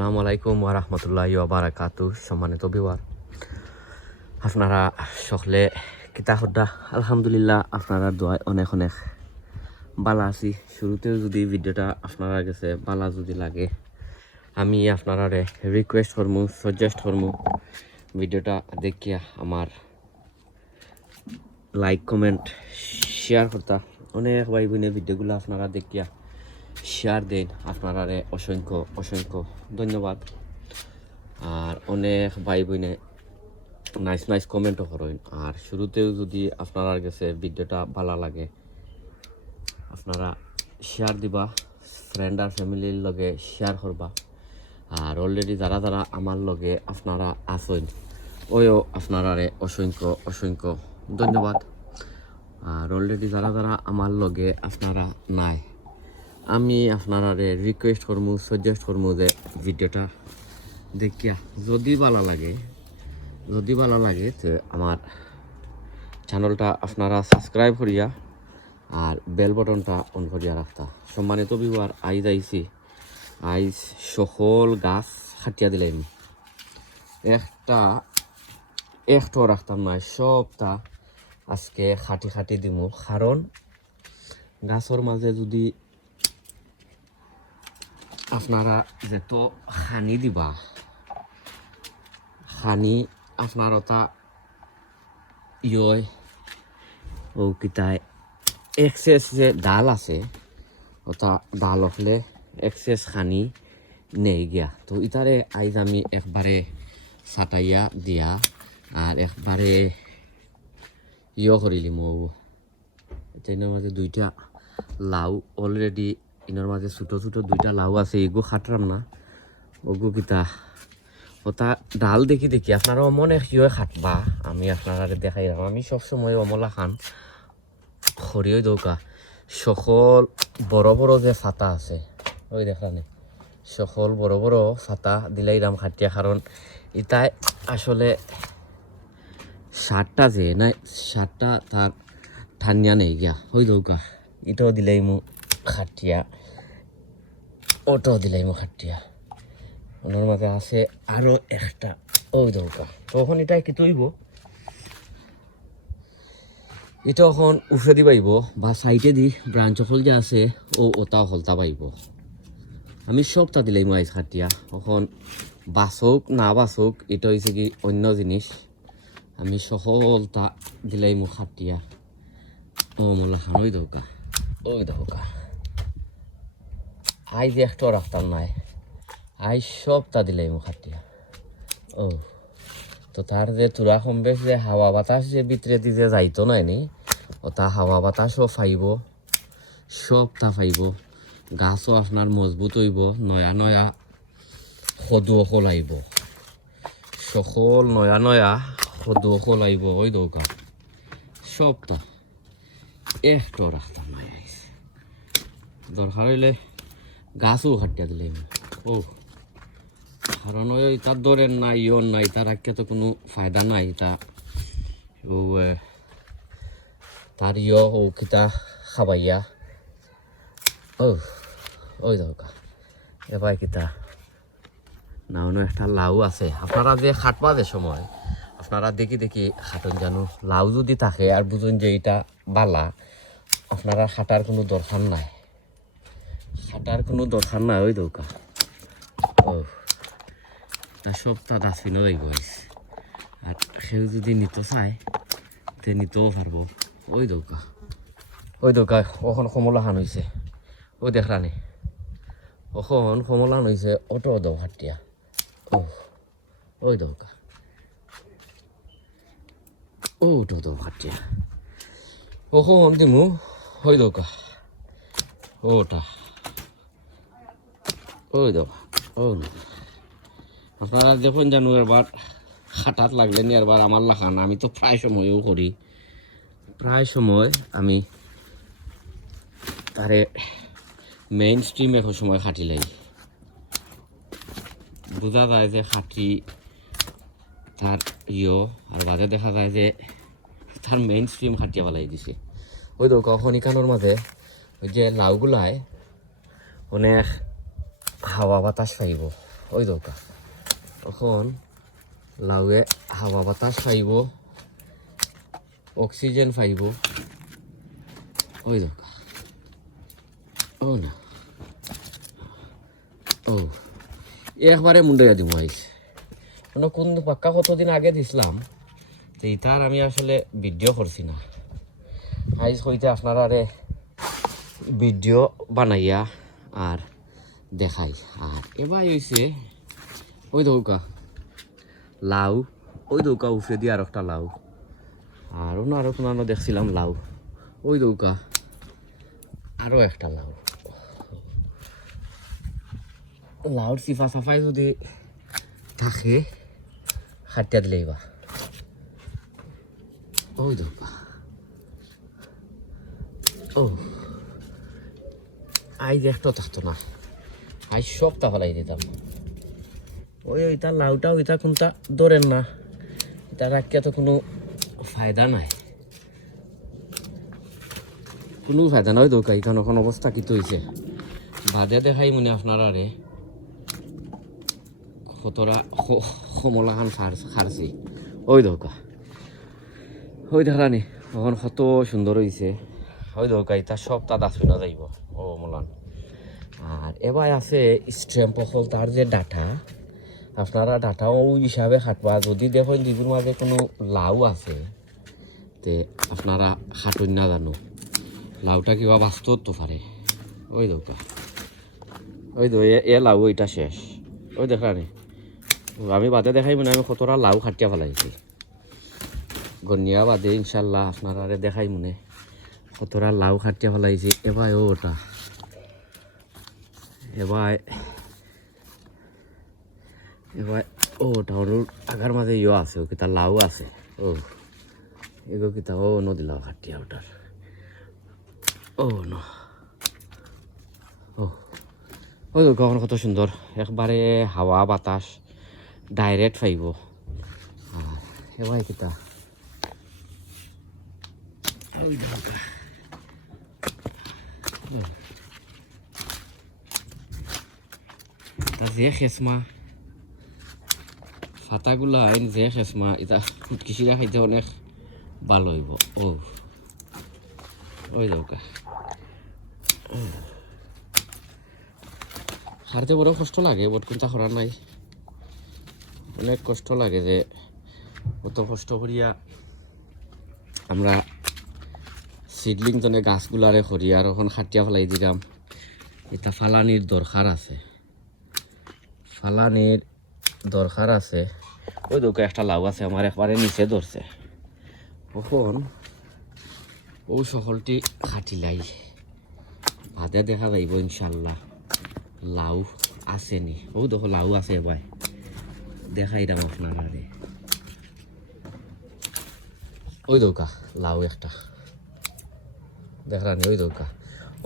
আসসালামু আলাইকুম ওয়া রাহমাতুল্লাহি ওয়া বারাকাতুহু। সম্মানিত ভিউয়ার, আপনারা সকলে কিতা হদ্দা? আলহামদুলিল্লাহ, আপনারা দোয়ায় অনেক অনেক বালা আছি। শুরুতেও যদি ভিডিওটা আপনারা কাছে বালা যদি লাগে, আমি আপনারা রিকোয়েস্ট করমু, সাজেস্ট করমু ভিডিওটা দেখিয়া আমার লাইক কমেন্ট শেয়ার করতা। অনেক ভাই বোনে ভিডিওগুলো আপনারা দেখিয়া শেয়ার দেন, আপনারা অসংখ্য অসংখ্য ধন্যবাদ। আর অনেক ভাই বোনে নাইস নাইস কমেন্টও করেন। আর শুরুতেও যদি আপনার কাছে ভিডিওটা ভালো লাগে, আপনারা শেয়ার দিবা, ফ্রেন্ড আর ফ্যামিলির লগে শেয়ার করবা। আর অলরেডি যারা যারা আমার লগে আপনারা আসেন, ওইও আপনারা অসংখ্য অসংখ্য ধন্যবাদ। আর অলরেডি যারা যারা আমার লগে আপনারা নাই, আমি আপনারা রিকোয়েস্ট করমু, সাজেস্ট করমু যে ভিডিওটা দেখিয়া যদি ভালো লাগে তো আমার চ্যানেলটা আপনারা সাবস্ক্রাইব করিয়া আর বেল বটনটা অন করিয়া রাখতা। সম্মানিত ভিউয়ার, আইজ সকল গাছ খাটিয়া দিলাম, একটাও রাখতাম না, সবটা আজকে খাটি দিমু। কারণ গাছের মাঝে যদি আপনারা যেত খানি দিবা, খানি আপনার ওটা ও কিতায় এক্সেস যে ডাল আছে, ওটা ডাল হলে এক্সেস খানি নেই গিয়া। তো ইতারে আইজ আমি একবারে ছাটাইয়া দিয়া আর একবারে করিলিম। এটার মাঝে দুইটা লাউ অলরেডি, ইনার মাঝে ছোটো ছোটো দুইটা লাউ আছে, এগো খাটরাম না, ওগো কিতা ওটা ডাল দেখি আপনারা মনে খাটবা। আমি আপনারা দেখাইলাম, আমি সবসময় অমলা খান খড়ি ওই দৌকা সকল বড় বড় যে ফাতা আছে, ওই দেখানি সকল বড় বড় ফাতা দিলাইলাম খাটিয়া। কারণ ইতাই আসলে সারটা তার ঠান্ডা নেই গিয়া, ওই দৌকা এটাও দিলাই মু খাটিয়া, ওটাও দিলাই মু খাটিয়া। ওনার মাঝে আছে আরো একটা, ওই দৌকা। তখন এটাই কি তৈব, এটা এখন উফরে দি পাইব বা সাইডে দি ব্রাঞ্চ হল যে আছে, ওটাও হলতা পাইব। আমি সবটা দিলাই মু আইস খাটিয়া। এখন বাসক না বাসক এটা হয়েছে কি অন্য জিনিস, আমি সকলটা দিলাই মু খাটিয়া। ও মোলা খান ওই দৌকা আইজ একটাও রাখতাম নাই, আইজ সবটা দিলাই মু খাটিয়া। তো তার যে তুরা কম বেশ যে হাওয়া বাতাস যে ভিতরে দিয়ে যাইতো নাইনি, ওটা হাওয়া বাতাসও ফাইব, সবটা ফাইব। গাছও আপনার মজবুত হইব, নয়া সদুও খোলাইব, সকল নয়া সদুও খোলাইব। ওই দৌকা সবটা একটাও রাখতাম নাই আইস। দরকার হইলে গাছও খাটিয়া দিলাম। কারণ ওই তার দরের নাই নাই, তার আগে তো কোনো ফায়দা নাই। তার কিতা খাবাইয়া ওই দরকা এবার কিতা না একটা লাউ আছে। আপনারা যে খাটবা যে সময় আপনারা দেখি খাটন জানো, লাউ যদি থাকে আর বুঝুন যে এটা বালা, আপনারা খাটার কোনো দরকার নাই, ওই দৌকা তা সবটা ডাস্টবিনও এই গইস। আর সেও যদি নিতে চায় তে নিতেও পারবো। ওই দৌকা ওখন কমলা খান হয়েছে, ওই দেখলানি ওখন কমলা খান হয়েছে, অটো দাও হাটিয়া। ওই দৌকা ওটো দাও হাটিয়া, ওখন দিমু। ওই দৌকা ওটা ওই দৌকা আপনারা যখন জানো এবার খাটাত লাগলে নি এবার আমার লাখান। আমি তো প্রায় সময়ও করি, আমি তারে মেইন স্ট্রিম এখন সময় খাটি লাই, বোঝা যায় যে খাটি তার আর বাজে দেখা যায় যে তার মেইন স্ট্রিম খাটিয়া পেলাই দিছে। ওই তো কখন ইকানোর মাঝে ওই যে লাউগুলায় অনেক হাওয়া বাতাস পাইব, ওই দৌকা তখন লাউয়ে হাওয়া বাতাস পাইব, অক্সিজেন পাইব। ওই দৌকা ও না ও একবারে মুন্ডাইয়া দিব আইস মানে কোন পাক্কা কতদিন আগে দিছিলাম তো ইতার আমি আসলে ভিডিও করছি না। আইস হইতে আপনারা ভিডিও বানাইয়া আর দেখাই। আর এবার হয়েছে ওই দৌকা লাউ, ওই দৌকা উফরে দিয়ে আর একটা লাউ, আর অন্য আরো কোনো দেখছিলাম লাউ, ওই দৌকা আরো একটা লাউ। লাউর চিফা চাফাই যদি থাকে খাটিয়া দিলেই বা ওই দৌকা ও আই দেখতো থাকতো না, আই সবটা ফেলাই দিতাম। ওই ওইটা লাউটা ওইটা কোনটা ধরেন না, এটা রাখিয়া তো কোনো ফায়দা নাই, কোনো ফায়দা নাই। ওই দৌকা এখানে এখন অবস্থা কি হয়েছে বাদে দেখাই মনে আপনারা রে কতটা কমলাখান খারছি। ওই দৌকা ওই দেখানি এখন কত সুন্দর হয়েছে। ওই দৌকা এটা সব তাত আসবে না যাইব ও মলান। আর এবার আছে স্ট্রেম্প হল তার যে ডাটা, আপনারা ডাটাও ওই হিসাবে খাটবা। যদি দেখেন দুইগুর মাঝে কোনো লাউ আছে তে আপনারা খাটুন না জানো, লাউটা কিবা বাস্তব তো পারে। ওই দৌকা ওই দো এ লাউ ওইটা শেষ। ওই দেখা নি আমি বাদে দেখাই মনে আমি কতটা লাউ খাটিয়া ফেলাইছি গনিয়া বাদে ইনশাল্লাহ আপনারা দেখাই মনে কতটা লাউ খাটিয়া ফেলাইছি। এবার ওটা এবার এবার ওটা ওর আগার মাঝে ইয়ে আছে ও কিতা লাউ আছে। ও এগো কিতা ও নদী লাউ খাটিয়া ওটার ও ন ও ওই কখন কত সুন্দর একবারে হাওয়া বাতাস ডাইরেক্ট পাইব। এবার কিতা যে খেসমা ফাটাগুলা আইন যে খেসমা এটা ফুটকিসিরা খাইতে অনেক ভালো হইব। ও ওই দৌকা হারতে বড় কষ্ট লাগে, বট কোনটা করার নাই, অনেক কষ্ট লাগে যে অত কষ্ট করিয়া আমরা সিডলিং জনে গাছগুলারে করিয়া আর এখন খাটিয়া ফেলাই দিলাম। এটা ফালানির দরকার আছে, ফালানির দরকার আছে। ওই দৌকা একটা লাউ আছে আমার একবারে নিচে ধরছে, এখন ও সকলটি খাটিলাই ভাদে দেখা যাইব ইনশাল্লাহ লাউ আসেনি। ও দেখো লাউ আছে এবার দেখাই দাম আপনারা। ওই দৌকা লাউ একটা দেখলানি, ওই দৌকা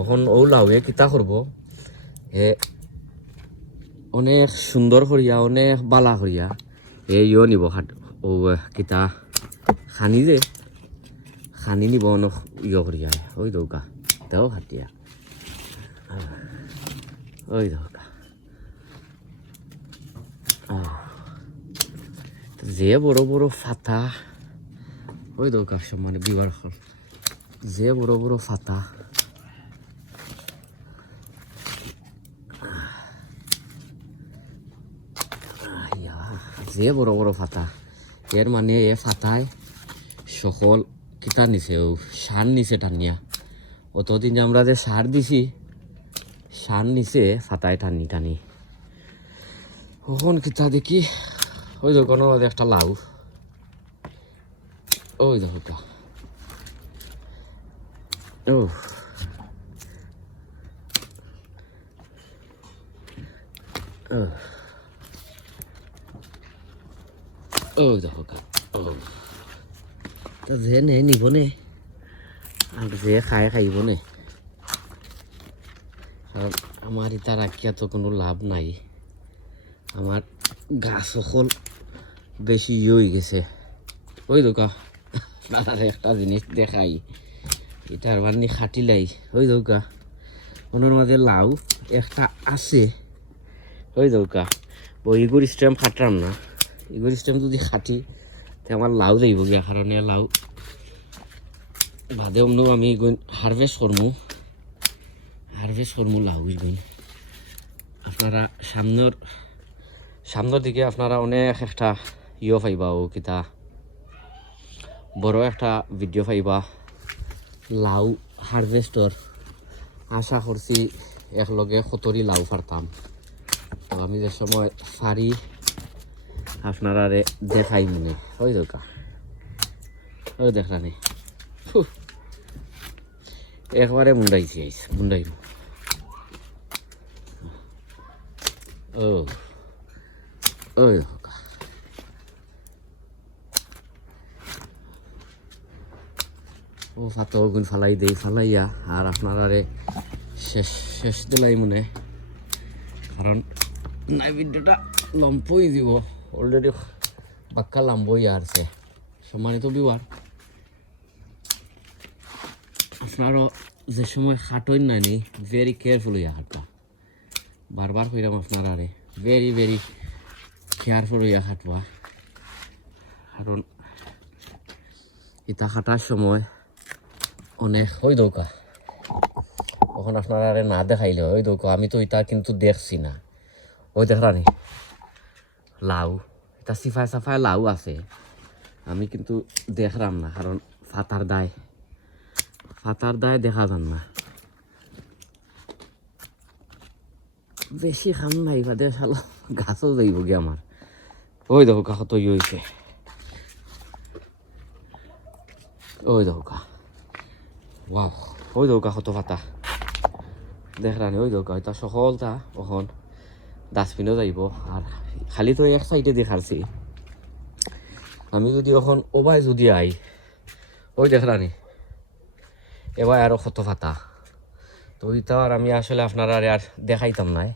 এখন ও লাউয়ে কিতা করবো এ অনেক সুন্দর করিয়া অনেক বালা করিয়া ইও নিব ও কিতা খানি যে খানি নিব অনেক ইয়ে করিয়া। ওই দৌকা তেও খাটিয়া ওই দৌকা যে বড় বড় ফাতা। ওই দৌকা সব মানে বিবার যে বড় বড় ফাতা যে বড় বড় ফাতা এর মানে এ ফাতায় সকল কিতা নিছে ও সার নিছে টানিয়া। অতদিন যে আমরা যে সার দিছি সার নিছে ফাতায় টানি টানি। কখন কিতা দেখি ওই দোকানের মধ্যে একটা লাউ। ওই দেখো ও ও দেখো ও তা যে নে নিব নে আর যে খাই খাইব নে, কারণ আমার ইটা রাখিয়া তো কোনো লাভ নাই। আমার গাছ সকল বেশি হয়ে গেছে। ওই দোকা আপনারা একটা জিনিস দেখাই এটার মানে খাটিলাই। ওই দৌকা ওনার মাঝে লাউ একটা আছে। ওই দৌকা ইগুর স্টেম খাটলাম না, ইগুর স্টেম যদি খাটি তে আমার লাউ যাইব গিয়া, কারণে লাউ বাদে অন্য আমি হারভেস্ট করমু লাউ গুণ। আপনারা সামনের দিকে আপনারা অনেক একটা পাইবা, ও কিতা বড় একটা ভিডিও পাইবা লাউ হারভেস্টর। আশা করছি একলগে 70 লাউ পারতাম। তো আমি যে সময় ফারি আপনারা দেখাই মনে ওই দোকা ওই দেখলানি একবারে মুন্ডাইছি মুন্ডাই ও ওই ও ফাতো গুণ ফালাই দেই, ফালাইয়া আর আপনারা শেষ দিলাই মনে, কারণ নাই ভিডিওটা লম্পই দিব অলরেডি বাক্কা লম্বই আসছে। সম্মানিত বিবার, আপনারও যে সময় খাটইন নানি ভেরি কেয়ারফুল হইয়া খাটবা। বারবার কইরাম আপনারা ভেরি কেয়ারফুল হইয়া খাটবা, কারণ ইটা খাটার সময় অনেক ওই দৌকা তখন আপনারা না দেখাইলে ওই দৌকা। আমি তো এটা কিন্তু দেখছি না, ওই দেখলানি লাউ এটা সাফায় লাউ আছে, আমি কিন্তু দেখলাম না, কারণ ফাতার দায় দেখা যান না। বেশি খাম নাই বাদে শালা গাছও যাইব গিয়ে আমার। ওই দেখো কাকত হয়েছে, ওই দেখো ওয়াও, ওই দেখো কত পাতা দেখলানি, ওই দেখো এটা সকলটা এখন ডাস্টবিনও যাইব। আর খালি তো এক সাইডে দেখাচ্ছি, আমি যদি এখন ওবাই যদি আই ওই দেখলানি এবার আরও কত পাতা। তো ওইটা আর আমি আসলে আপনারা আর দেখাইতাম নাই,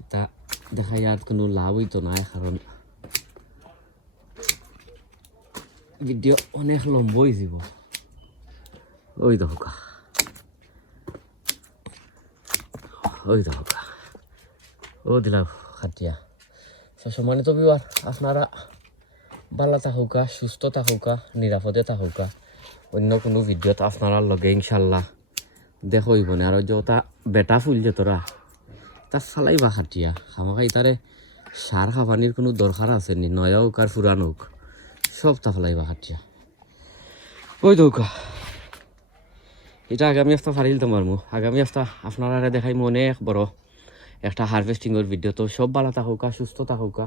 এটা দেখাই আর কোনো লাভ হইতো নাই, কারণ ভিডিও অনেক লম্বা হয়ে যাব। ওই দহকা ও দিলাম খাটিয়া। সম্মানিত বিবার, আপনারা ভালো থাকুকা, সুস্থ থাকুকা, নিরাপদে থাকুকা। অন্য কোনো ভিডিওতে আপনারা লগে ইনশাল্লাহ দেখইব না। আর যা বেটা ফুল যে তোরা তা চালাইবা খাটিয়া খামাখাই তারে সার খাবানির কোনো দরকার আছে নি, নয়া হোক আর ফুরান হোক সব তা ফেলাইবা খাটিয়া। ওই দৌকা এটা আগামী একটা ফারিল তোমার আগামী একটা আপনারা দেখাই অনেক বড় একটা হারভেস্টিংয়ের ভিডিও। তো সব ভালো থাকুকা, সুস্থ থাকুকা,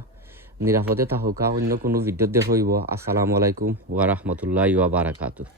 নিরাপদে থাকুকা। অন্য কোনো ভিডিও দেখইব। আসসালামু আলাইকুম ওয়া রাহমাতুল্লাহি ওয়া বারাকাতুহু।